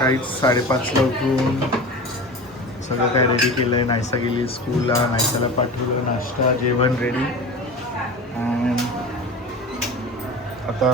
सकाळीच 5:30ला उठून सगळं काय रेडी केलं आहे. नायसा गेली स्कूलला, नायसाला पाठवलं, नाश्ता जेवण रेडी. अँड आता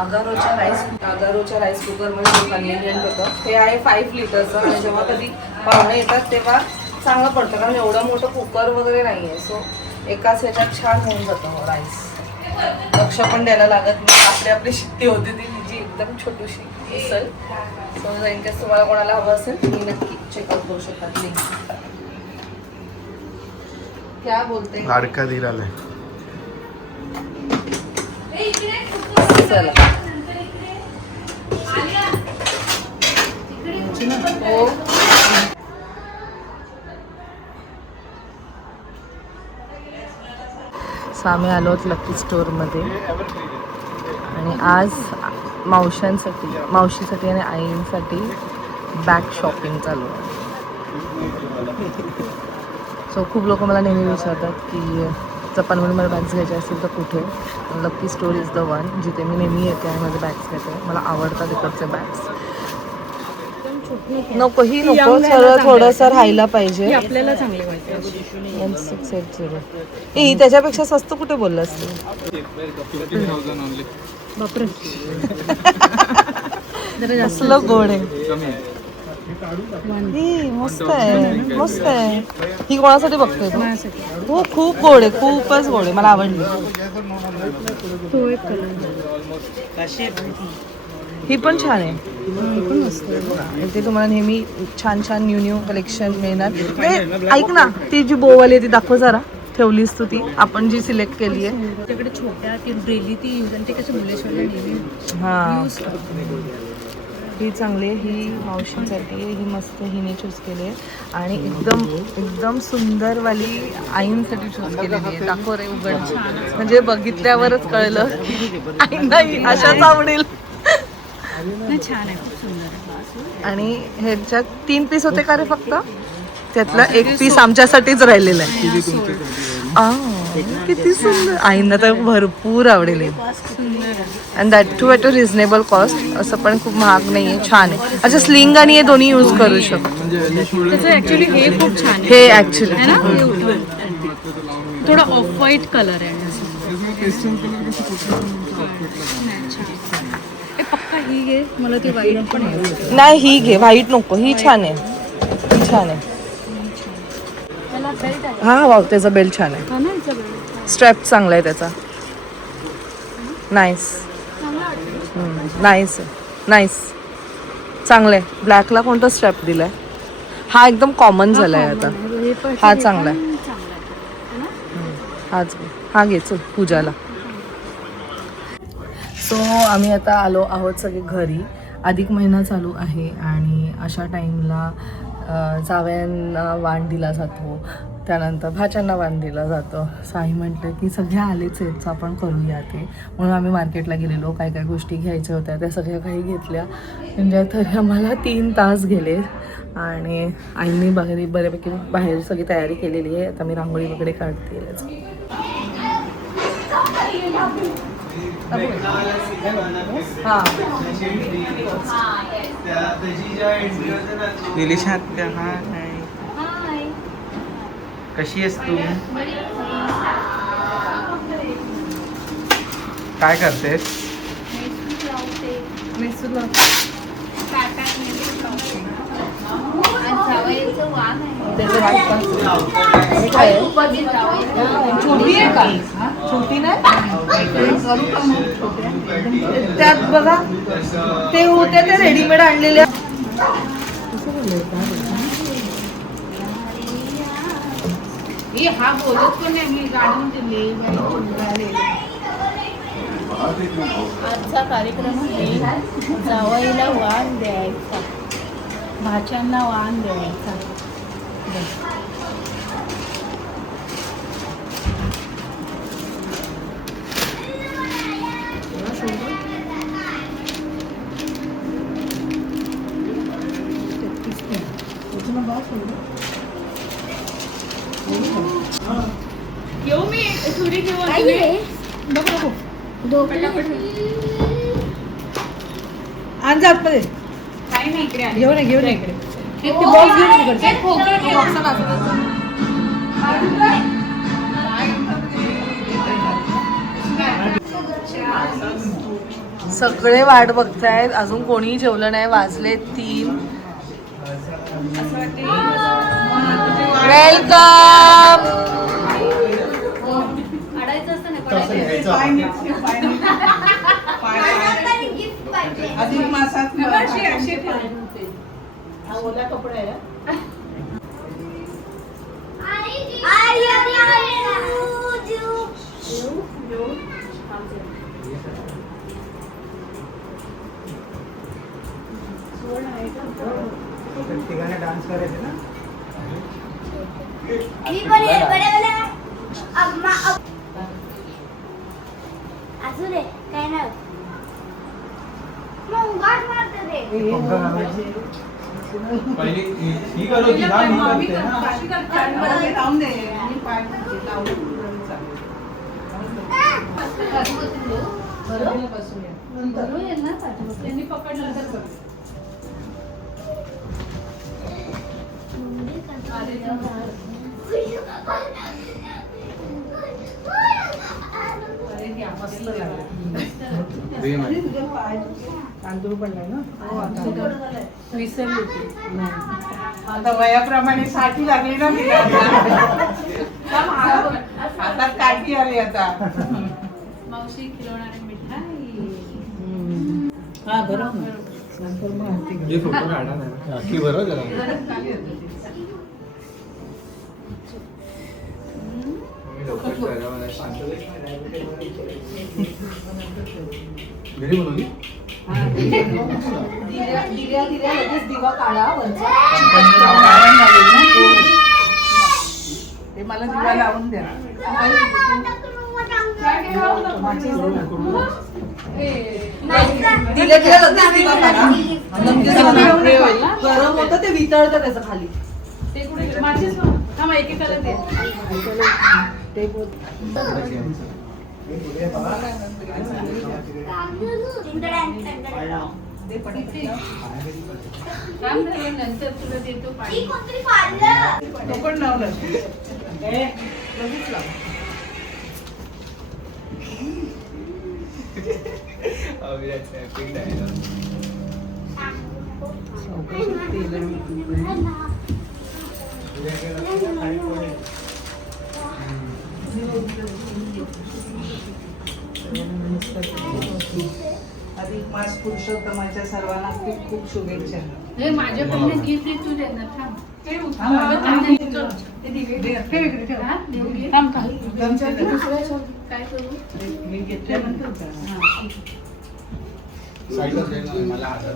अगारोच्या राईस कुकरमध्ये कन्व्हिनियंट होतं. हे आहे 5 लिटरचं आणि जेव्हा कधी पाहुणे येतात तेव्हा चांगलं पडतं कारण एवढं मोठं कुकर वगैरे नाही आहे. सो एकाच ह्याच्यात छान होऊन जातं राईस. लक्ष पण द्यायला लागत नाही. आपली शिट्टी होती ती जी एकदम छोटीशी असेल. सो इन केस तुम्हाला कोणाला हवं असेल तुम्ही नक्की चेकआउट करू शकता. लिंक क्या बोलते लाडका धीर आलाय. चला हो. आम्ही आलो आहोत लकी स्टोअरमध्ये आणि आज मावशीसाठी आणि आईंसाठी बॅग शॉपिंग चालू आहे. सो खूप लोक मला नेहमी विचारतात की जपानमधून मला बॅग्स घ्यायचे असतील तर कुठे. Lucky store is the one जिथे मी नेहमी येते आणि माझे बॅग्स घेते. मला आवडतात इकडचे बॅग्स. नको ही नको, सरळ थोडंसं राहायला पाहिजे. आपल्याला चांगले वाटते. 1680 त्याच्यापेक्षा स्वस्त कुठे बोललं असतं. बापरे जरा गोड आहे. ही मस्त आहे, मस्त आहे. ही कोणासाठी बघतोय तू? हो खूप गोड आहे, खूपच गोड आहे. मला आवडली. तो एक कलर ही पण छान आहे. इथे तुम्हाला नेहमी छान छान न्यू कलेक्शन मिळणार. ऐक ना, ती जी बोवाली ती दाखव जरा. ठेवलीस तू ती आपण जी सिलेक्ट केली आहे. त्याकडे छोट्या ती डेली ती यूज आणि ते कसं मुलेश्वरला नेहमी हां ही चांगली आहे. ही मावशींसाठी आहे. ही मस्त हिने चूज केली आहे आणि एकदम सुंदरवाली आईंसाठी चूज केलेली आहे. दाखव रे उघड. म्हणजे बघितल्यावरच कळलं आईंना अशाच आवडेल. छान आहे, खूप सुंदर. आणि ह्याच्यात 3 पीस होते का रे फक्त? त्यातला 1 पीस आमच्यासाठीच राहिलेला आहे. किती सुंदर. आईंना तर भरपूर आवडेल. And that too at a reasonable cost. असं पण खूप महाग नाही आहे. छान आहे. अच्छा स्लिंग आणि हे दोन्ही यूज करू शकतो. त्याचं ऍक्च्युली हे खूप छान आहे. हे ॲक्च्युली है ना, थोडा ऑफ व्हाईट कलर आहे. पक्का ही घे. मला ती व्हाईट पण आहे. नाही ही घे, व्हाईट नको. ही छान आहे, ही छान आहे. हा वाव त्याचा बेल्ट छान आहे. स्ट्रॅप चांगला आहे त्याचा. नाईस नाईस नाईस चांगलं आहे. ब्लॅकला कोणता स्ट्रॅप दिलाय? हा एकदम कॉमन झाला आहे आता. हा चांगला आहे. हा घे चल पूजाला. सो आम्ही आता आलो आहोत सगळे घरी. अधिक महिना चालू आहे आणि अशा टाईमला जावयांना वाण दिला जातो, त्यानंतर भाच्यांना वाण दिला जातं. साई म्हटलं की सगळ्या आलेच आहेत तर आपण करूया ते. म्हणून आम्ही मार्केटला गेलेलो. काय काय गोष्टी घ्यायच्या होत्या त्या सगळ्या काही घेतल्या. म्हणजे तरी आम्हाला 3 तास गेले आणि आईंनी बऱ्यापैकी बाहेर सगळी तयारी केलेली आहे. आता मी रांगोळी वगैरे काढते. कशी आहेस तू? काय करतेस? छोटी आहे का? छोटी नाही त्यात बघा ते होते ते रेडीमेड आणलेले. हा बोलत पण नाही. आजचा कार्यक्रम आहे जावईला वाण द्यायचा, भाच्यांना वाण द्यायचा. येऊ मी छुरी घेऊन. काय आहे? बघ आण जा आतमध्ये. काही नाही इकडे आली. घेऊन ये घेऊन ये इकडे. ते हो, बॉक्स घेऊन ते तिकडचे. खोकं ठेव. बॉक्स बाजूला. सगळे वाट बघतायत, अजून कोणीही जेवलं नाही. वाजले 3. वेलकम. अडायचं असतं ना, कसं पडायचं. घ्यायचं? अधिक मासात हा ओला कपडा आहे. तिघांना डान्स करायचे ना. असू दे काय नाही मग उगाच मारते ते पहिली ही करत होती ना, मी करते ना. लावून दे आणि पाय लावून त्यांनी पकडलं तर बघ. तांदूळ पडलाय ना. विसरली होती. आता वयाप्रमाणे साठी लागली ना तिला. हातात काठी आली आता. मावशी खिलवणारे मिठाई. हा बरोबर. हे फोटो काढा ना. की बरोबर जरा. मी लवकर करायला मला शांत. घरी बनवली? दिल्या लगेच दिवा काढा वरचा. ते मला दिवा लावून द्या. दिल्या लगेच दिवा काढा. गरम होतं ते वितळतं त्याचं खाली. ते कुठे गेलं? माचीस ना. थांब, एकेकाला दे. थांब जरा, नंतर तुला देतो पाणी. तो पण लावलं. लगेच लाव. अधिक मास पुरुषोत्तमाच्या सर्वांना खूप खूप शुभेच्छा. हे माझ्याकडनं गिफ्ट आहे, तू देणार. थांब. ते हा, देऊ घे. थांब का? काय करू? घेतल्यानंतर साईडला जाईल ना, मला हातात.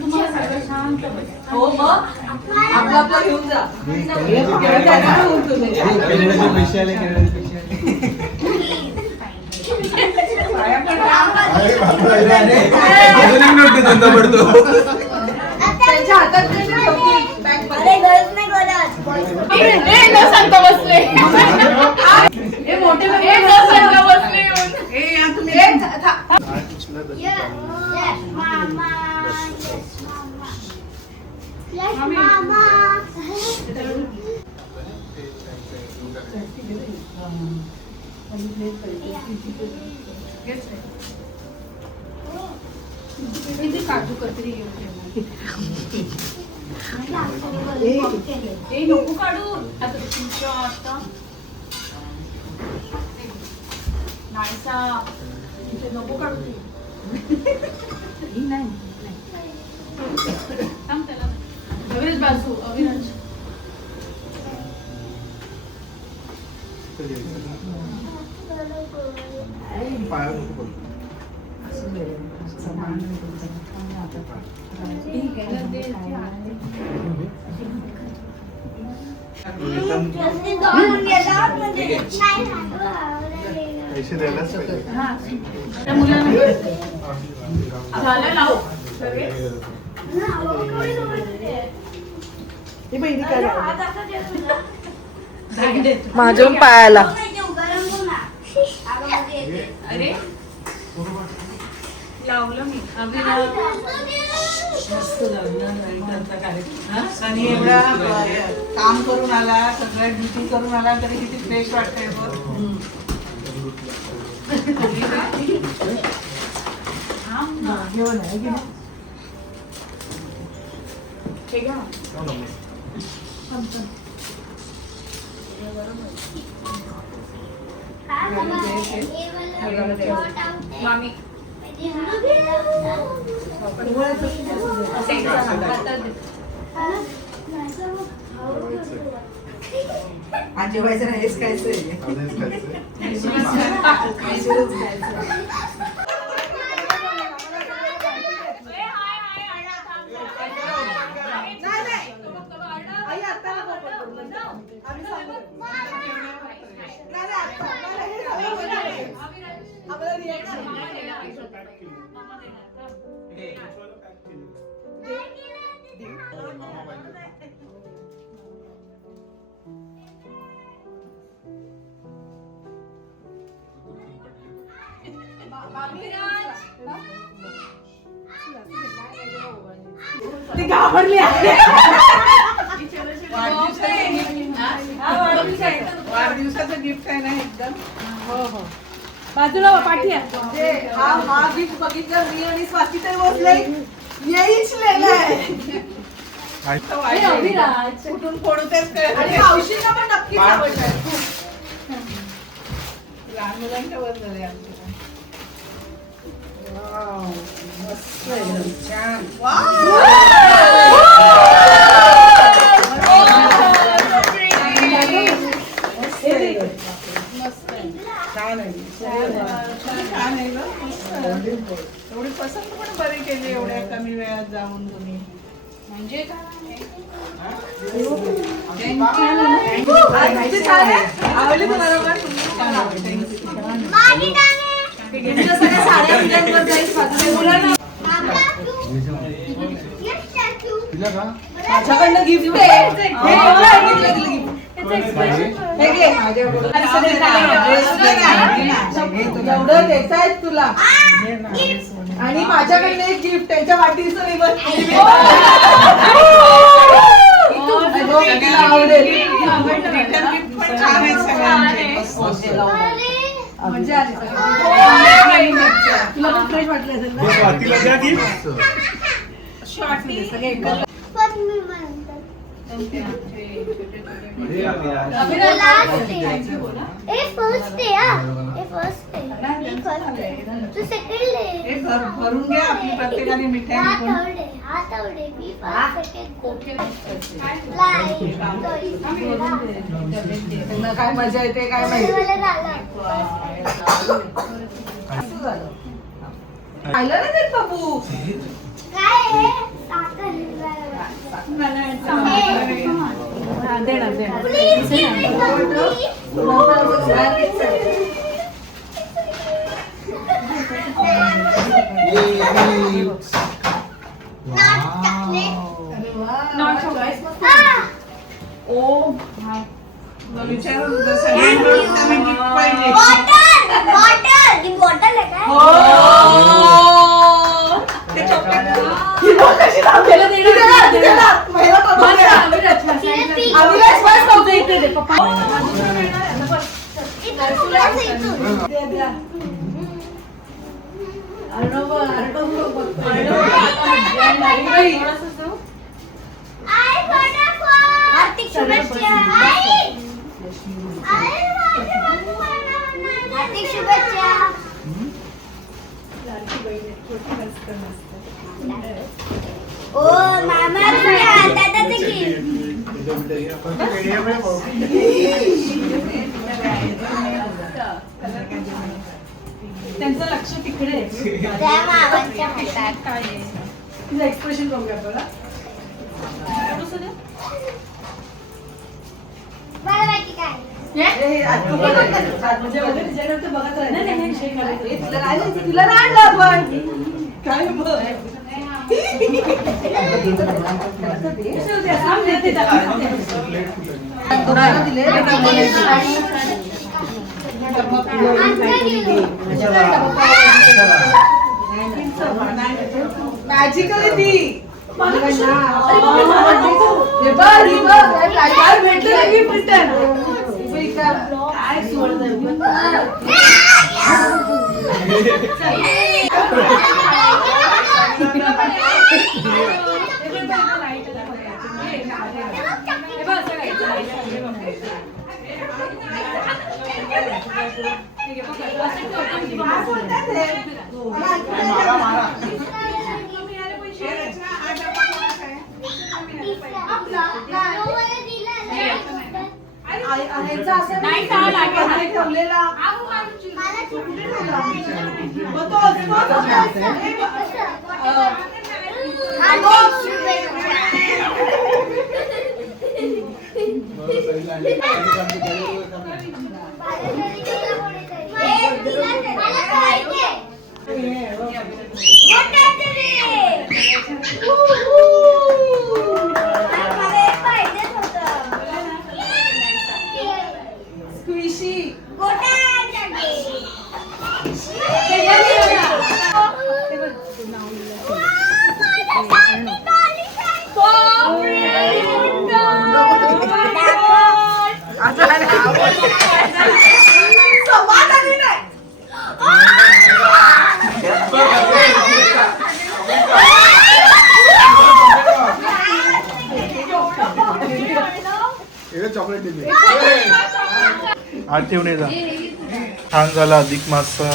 तुम्हाला सगळं शांत बस. हो मग आपलं आपलं घेऊन जा. केलेले पैसे आले, केलेले पैसे आले. अरे बापरे, अरे. अजून एक नोट धंदा पडतो. त्यांच्या हातात ते ठेवतील बॅगमध्ये. अरे गरज नाही गरज हे न सांगता बसले. हे मोठे हे न सांगता बसले येऊन. Yes, mama. Yes, mama. किती काजू कतरी घेऊन ते नको काढू. आता तुमच्या आता नाहीसा ते नको काढू ते. नाही थांब त्याला. अविनाश बाजू अविनाश. पाया नको पडू. पैसे द्यायलाच पाहिजे. त्या मुलांना झालं लावू. माझ्या पायाला गरम आणि एवढा काम करून आला, सगळ्या ड्युटी करून आला तरी किती फ्रेश वाटतंय बघ. घेऊन आहे की नाही? मामी आज जेवायचं नाही, हेच खायचंय. ती घाबरली आहे. वाढदिवसाचं गिफ्ट आहे ना एकदम. हो हो बाजूला पाठी हा गिफ्ट बघितलं मी आणि स्वाती तर बसले येईच लिहिलंय. कुठून फोडू तेच कळत नाही. मावशीला पण नक्कीच आवडलंय. लहान मुलांच्या वर झालंय आमच्या. मस्त एकदम छान. छान आहे ना. एवढी पसंत पण बरी केली एवढ्या कमी वेळात जाऊन तुम्ही. म्हणजे आवडली तुम्हाला पण? माझ्याकडनं गिफ्ट आहे. एवढं देतायत तुला आणि माझ्याकडनं एक गिफ्ट त्याच्या वाटीचं मजा आली. तुला पण फ्रेश वाटलं असेल ना? भरून घ्या आपली प्रत्येकाने मिठाई. काय मजा येते काय माहिती. खायला नाही देत बाबू. हार्दिक शुभेच्छा. हार्दिक शुभेच्छा. ओ मामा तुझ्या हातात त्यांचं लक्ष तिकडे त्या मामांच्या हातात. तुझं एक्सप्रेशन बघू आपल्याला. मला माहिती काय तुला आणलं आपण काय मॅजिकल आहे ती. आत ठेवून ये जा. छान झाला अधिक मासचा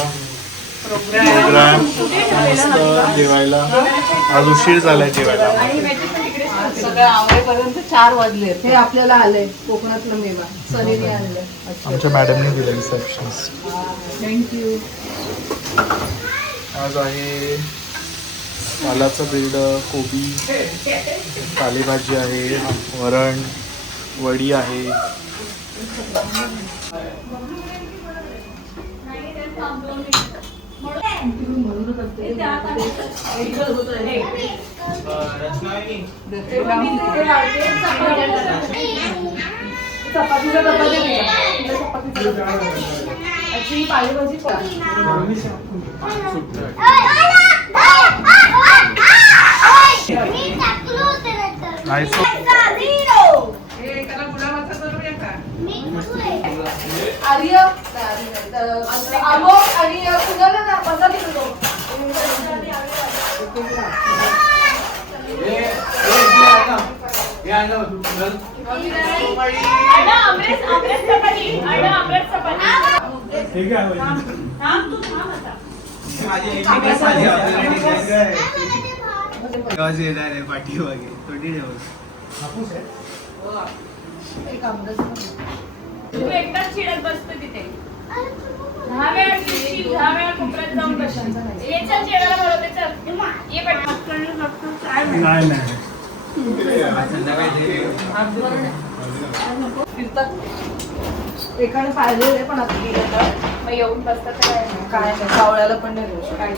प्रोग्राम. मस्त जेवायला. आज उशीर झालाय जेवायला. सगळं आवडेपर्यंत 4 वाजले. हे आपल्याला आलंय कोकणातलं मेवा सनीने आणलं. आमच्या मॅडमने दिलं रिसेप्शन. थँक्यू. आज आहे वालाचं ब्रेड, कोबी, पालेभाजी आहे, वरण, वडी आहे. चपातीला डबा दे. पालेभाजी आर्य आलोक आणि कुणाला ना बसा दिलो. तू एकटाच चिडत बसतो तिथे. 10 वेळा चिडशील, 10 वेळा कोपऱ्यात जाऊन बसशील. ये चल जेवायला बोलवते, चल ये पटकन. एकाने पाहिलेले पण आता मग येऊन बसतात तर काय नाही कावळ्याला पण नाही देऊ शकत. काय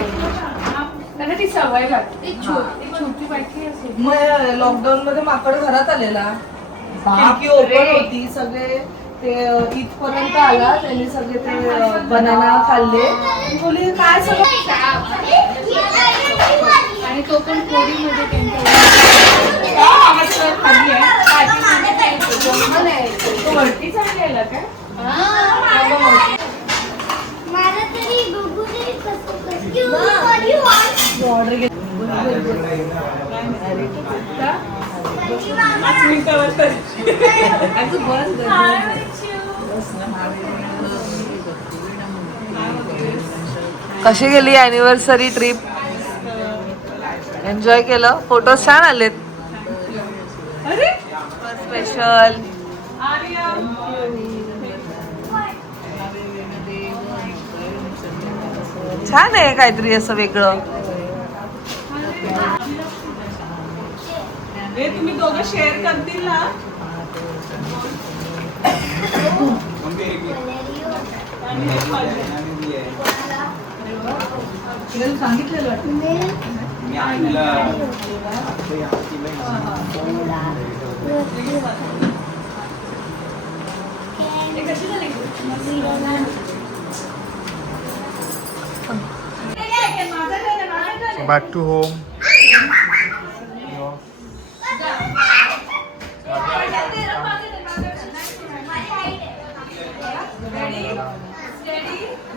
त्यांना ती सवय लागते. छोटी बाटली असेल. मग लॉकडाऊन मध्ये माकड घरात आलेला. खिडकी ओपन होती. सगळे ते इथपर्यंत आला. त्यांनी सगळे ते बनाना खाल्ले. बोली काय सगळं. आणि तो पण पोळीमध्ये वरती चाललेला काय. मला तरी बघू दे कसं ऑर्डर घेतली. कशी गेली अॅनिव्हर्सरी ट्रिप? एन्जॉय केलं? फोटोज छान आलेत. स्पेशल. छान आहे काहीतरी असं वेगळं. हे तुम्ही दोघं शेअर करतील ना. सांगितलेलं बॅक टू होम.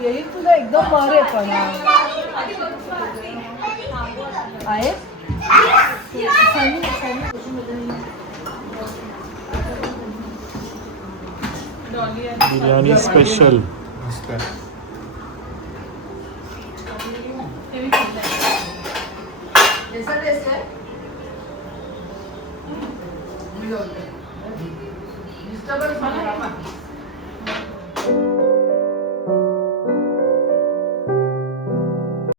येईल तुला एकदम बरे पण आहे बिर्याणी स्पेशल. मस्त आहे. डिस्टर्बन्स